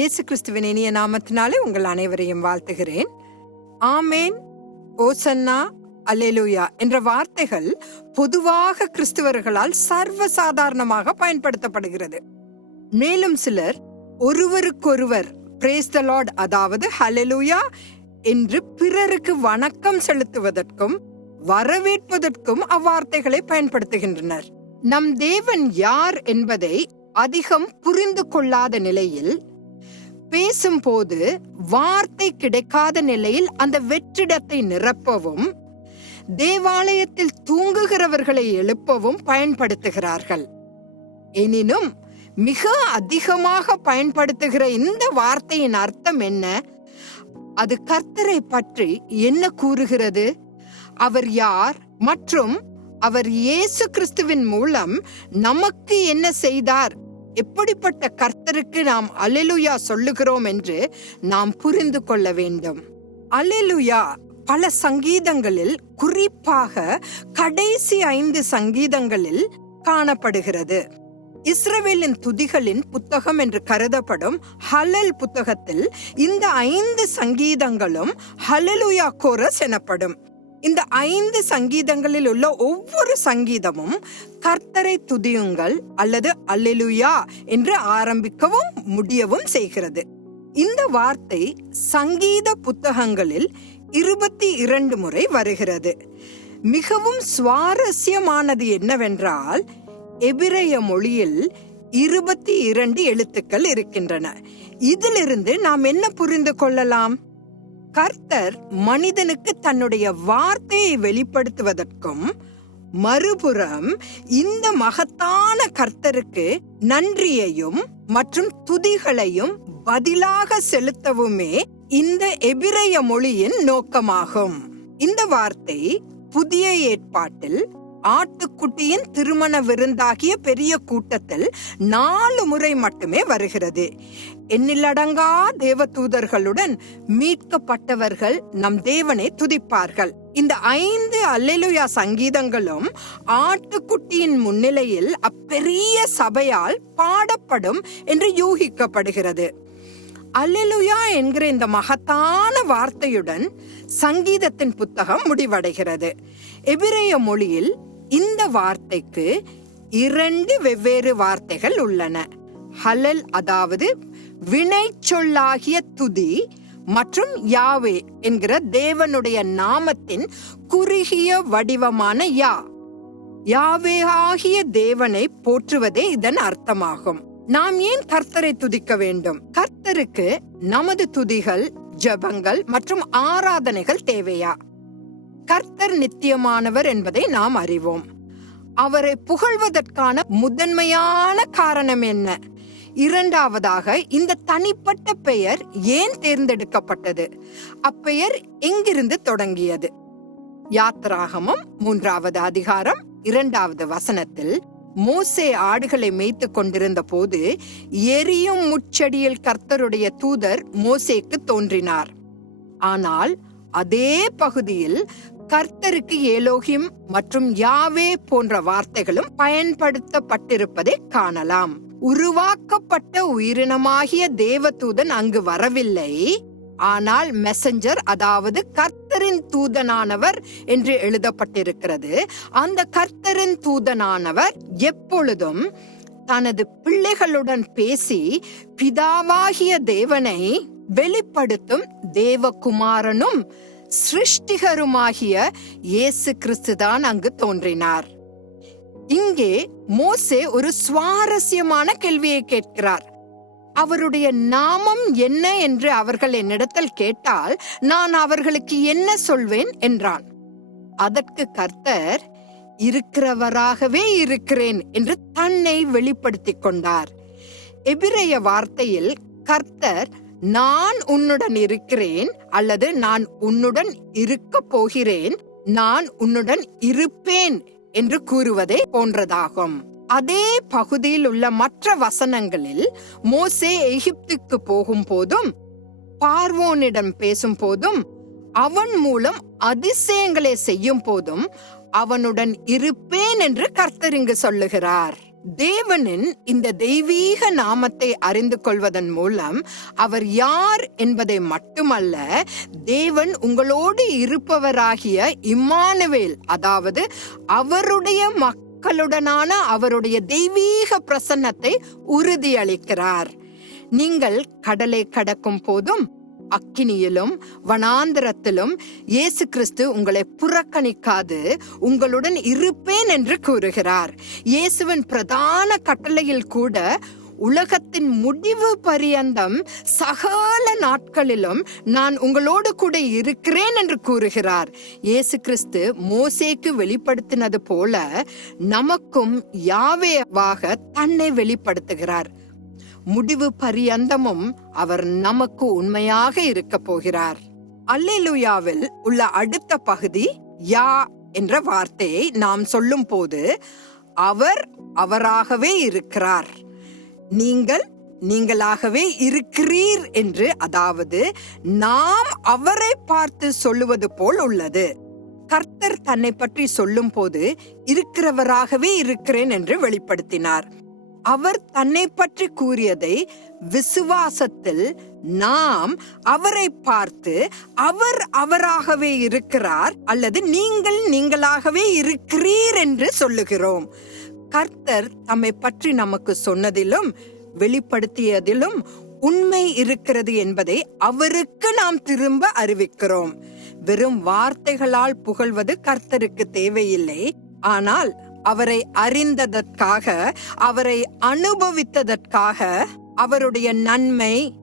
இயேசு கிறிஸ்துவின் இனிய நாமத்தினாலே உங்கள் அனைவரையும் வாழ்த்துகிறேன். ஆமேன். ஓசன்னா அல்லேலூயா என்ற வார்த்தைகள் பொதுவாக கிறிஸ்துவர்களால் சர்வசாதாரணமாக பயன்படுத்தப்படுகிறது. மேலும் சிலர் ஒருவருக்கொருவர் பிரேஸ் த லார்ட் அதாவது ஹalleluya என்று பிறருக்கு வணக்கம் செலுத்துவதற்கும் வரவேற்பதற்கும் அவ்வார்த்தைகளை பயன்படுத்துகின்றனர். நம் தேவன் யார் என்பதை அதிகம் புரிந்து கொள்ளாத நிலையில் பேசும்போது வார்த்தை கிடைக்காத நிலையில் அந்த வெற்றிடத்தை நிரப்பவும் தேவாலயத்தில் தூங்குகிறவர்களை எழுப்பவும் பயன்படுத்துகிறார்கள். எனினும் மிக அதிகமாக பயன்படுத்துகிற இந்த வார்த்தையின் அர்த்தம் என்ன? அது கர்த்தரை பற்றி என்ன கூறுகிறது? அவர் யார்? மற்றும் அவர் இயேசு கிறிஸ்துவின் மூலம் நமக்கு என்ன செய்தார்? எப்படிப்பட்ட கர்த்தருக்கு நாம் அலெலுயா சொல்லுகிறோம் என்று நாம் புரிந்து கொள்ள வேண்டும். அலெலுயா பல சங்கீதங்களில் குறிப்பாக கடைசி ஐந்து சங்கீதங்களில் காணப்படுகிறது. இஸ்ரவேலின் துதிகளின் புத்தகம் என்று கருதப்படும் ஹலல் புத்தகத்தில் இந்த ஐந்து சங்கீதங்களும் ஹலலுயா கோரஸ் எனப்படும். இந்த ஐந்து சங்கீதங்களில் உள்ள ஒவ்வொரு சங்கீதமும் கர்த்தரை துதியுங்கள் அல்லது அல்லெலுயா என்று ஆரம்பிக்கவும் முடியவும் செய்கிறது. இந்த வார்த்தை சங்கீத புத்தகங்களில் இருபத்தி இரண்டு முறை வருகிறது. மிகவும் சுவாரஸ்யமானது என்னவென்றால் எபிரேய மொழியில் இருபத்தி இரண்டு எழுத்துக்கள் இருக்கின்றன. இதிலிருந்து நாம் என்ன புரிந்து கொள்ளலாம்? கர்த்தர் மனிதனுக்கு தன்னுடைய வார்த்தையை வெளிப்படுத்துவதற்கும் மறுபுறம் இந்த மகத்தான கர்த்தருக்கு நன்றியையும் மற்றும் துதிகளையும் பதிலாக செலுத்தவுமே இந்த எபிரய மொழியின் நோக்கமாகும். இந்த வார்த்தை புதிய ஏற்பாட்டில் ஆட்டுக்குட்டியின் திருமண விருந்தாகிய பெரிய கூட்டத்தில் நாலு முறை மட்டுமே வருகிறது. எண்ணிலடங்கா தேவதூதர்களுடன் மீட்கப்பட்டவர்கள் நம் தேவனை துதிப்பார்கள். இந்த ஐந்து அல்லேலுயா சங்கீதங்களும் ஆட்டுக்குட்டியின் முன்னிலையில் அப்பெரிய சபையால் பாடப்படும் என்று யூகிக்கப்படுகிறது. அல்லேலுயா என்கிற இந்த மகத்தான வார்த்தையுடன் சங்கீதத்தின் புத்தகம் முடிவடைகிறது. எபிரேய மொழியில் இந்த வார்த்தைக்கு இரண்டு வெவ்வேறு வார்த்தைகள் உள்ளன. ஹலல் அதாவது வினை சொல்லாகிய துதி மற்றும் யாவே என்கிற தேவனுடைய நாமத்தின் குறுகிய வடிவமான யா. யாவே ஆகிய தேவனை போற்றுவதே இதன் அர்த்தமாகும். நாம் ஏன் கர்த்தரை துதிக்க வேண்டும்? கர்த்தருக்கு நமது துதிகள் ஜபங்கள் மற்றும் ஆராதனைகள் தேவையா? கர்த்தர் நித்தியமானவர் என்பதை நாம் அறிவோம். அவரை புகழ்வதற்கான முதன்மையான காரணம் என்ன? இரண்டாவதாக இந்த தனிப்பட்ட பெயர் ஏன் தேர்ந்தெடுக்கப்பட்டது? அப்பெயர் எங்கிருந்து தொடங்கியது? யாத்ராகமம் மூன்றாவது அதிகாரம் இரண்டாவது வசனத்தில் மோசே ஆடுகளை மேய்த்து கொண்டிருந்த போது எரியும் முச்செடியில் கர்த்தருடைய தூதர் மோசேக்கு தோன்றினார். ஆனால் அதே பகுதியில் கர்த்தருக்கு ஏலோகிம் மற்றும் யாவே போன்ற வார்த்தைகளும் பயன்படுத்தப்பட்டிருப்பதை காணலாம். உருவாக்கப்பட்ட உயிரினமாகிய தேவதூதன் அங்கு வரவில்லை. ஆனால் மெசஞ்சர் அதாவது கர்த்தரின் தூதனானவர் என்று எழுதப்பட்டிருக்கிறது. அந்த கர்த்தரின் தூதனானவர் எப்பொழுதும் தனது பிள்ளைகளுடன் பேசி பிதாவாகிய தேவனை வெளிப்படுத்தும் தேவகுமாரனும் சிருஷ்டிகருமாகிய இயேசு கிறிஸ்துதான் அங்கு தோன்றினார். இங்கே மோசே ஒரு சுவாரஸ்யமான கேள்வியை கேட்கிறார். அவருடைய நாமம் என்ன என்று அவர்கள் என்னிடத்தில் கேட்டால் நான் அவர்களுக்கு என்ன சொல்வேன் என்றான். அதற்கு கர்த்தர் இருக்கிறவராகவே இருக்கிறேன் என்று தன்னை வெளிப்படுத்திக் கொண்டார். எபிரேய வார்த்தையில் கர்த்தர் நான் உன்னுடன் இருக்கிறேன் அல்லது நான் உன்னுடன் இருக்க போகிறேன் நான் உன்னுடன் இருப்பேன் என்று கூறுவதே போன்றதாகும். அதே பகுதியில் உள்ள மற்ற வசனங்களில் மோசே எகிப்துக்கு போகும் போதும் பார்வோனிடம் பேசும் போதும் அவன் மூலம் அதிசயங்களை செய்யும் போதும் அவனுடன் இருப்பேன் என்று கர்த்தரிங்கு சொல்லுகிறார். தேவனின் இந்த தெய்வீக நாமத்தை அறிந்து கொள்வதன் மூலம் அவர் யார் என்பதை மட்டுமல்ல தேவன் உங்களோடு இருப்பவராகிய இம்மானுவேல் அதாவது அவருடைய மக்களுடனான அவருடைய தெய்வீக பிரசன்னத்தை உறுதியளிக்கிறார். நீங்கள் கடலை கடக்கும் போதும் அக்கினியிலும் வனாந்திரத்திலும் இயேசு கிறிஸ்து உங்களை புறக்கணிக்காது உங்களுடன் இருப்பேன் என்று கூறுகிறார். இயேசுவின் பிரதான கட்டளையில் கூட உலகத்தின் முடிவு பரியந்தம் சகல நாட்களிலும் நான் உங்களோடு கூட இருக்கிறேன் என்று கூறுகிறார். இயேசு கிறிஸ்து மோசேக்கு வெளிப்படுத்தினது போல நமக்கும் யாவேவாக தன்னை வெளிப்படுத்துகிறார். முடிவு பரியந்தமும் அவர் நமக்கு உண்மையாக இருக்க போகிறார். அல்லேலுயாவில் உள்ள அடுத்த பகுதி யா என்ற வார்த்தையை நாம் சொல்லும் போது அவர் அவராகவே இருக்கிறார். நீங்கள் நீங்களாகவே இருக்கிறீர் என்று அதாவது நாம் அவரை பார்த்து சொல்லுவது போல் உள்ளது. கர்த்தர் தன்னை பற்றி சொல்லும் போது இருக்கிறவராகவே இருக்கிறேன் என்று வெளிப்படுத்தினார். அவர் தன்னை பற்றி கூறியதை விசுவாசத்தில் நாம் அவரை பார்த்து அவர் அவராகவே இருக்கிறார் அல்லது நீங்கள் நீங்களாகவே இருக்கிறீர் என்று சொல்லுகிறோம். கர்த்தர் தம்மை பற்றி நமக்கு சொன்னதிலும் வெளிப்படுத்தியதிலும் உண்மை இருக்கிறது என்பதை அவருக்கு நாம் திரும்ப அறிவிக்கிறோம். வெறும் வார்த்தைகளால் புகழ்வது கர்த்தருக்கு தேவையில்லை. ஆனால் அவரை அறிந்ததற்காக அவரை அனுபவித்ததற்காக அவருடைய நன்மை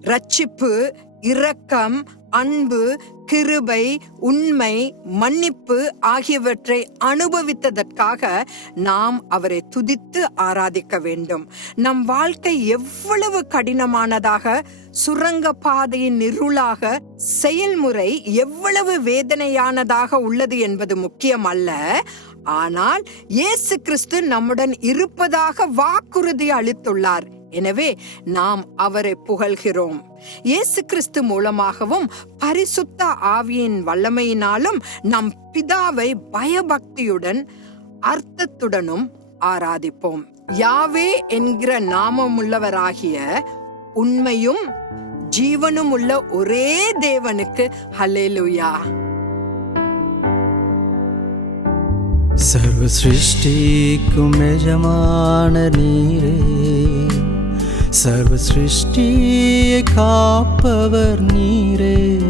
ரட்சிப்பு இரக்கம் அன்பு கிருபை உண்மை மன்னிப்பு ஆகியவற்றை அனுபவித்ததற்காக நாம் அவரை துதித்து ஆராதிக்க வேண்டும். நம் வாழ்க்கை எவ்வளவு கடினமானதாக சுரங்க பாதையின் இருளாக செயல்முறை எவ்வளவு வேதனையானதாக உள்ளது என்பது முக்கியம் அல்ல ஆனால் இயேசு கிறிஸ்து நம்முடன் இருப்பதாக வாக்குறுதி அளித்துள்ளார். எனவே நாம் அவரை புகழ்கிறோம். இயேசு கிறிஸ்து மூலமாகவும் பரிசுத்த ஆவியின் வல்லமையினாலும் நம் பிதாவை பயபக்தியுடன் அர்த்தத்துடனும் ஆராதிப்போம். யாவே என்கிற நாமமுள்ளவராகிய உண்மையும் ஜீவனும் உள்ள ஒரே தேவனுக்கு ஹலேலுயா சர்வ சிருஷ்டிக்கும் எஜமான நீரே. சர்வ சிருஷ்டியை காப்பவர் நீரே.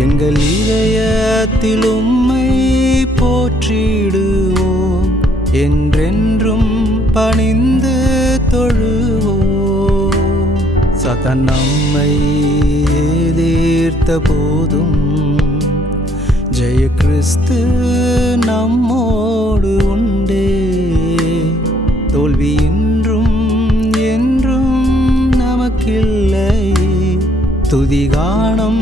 எங்கள் இதயத்தில் உம்மை போற்றிடுவோம். என்றென்றும் பணிந்து தொழுவோம். சத நம்மை எதிர்த்த போதும். ஜெய கிறிஸ்து நம்மோடு உண்டே. தோல்வி இன்றும் என்றும் நமக்கில்லை. துதிகானம்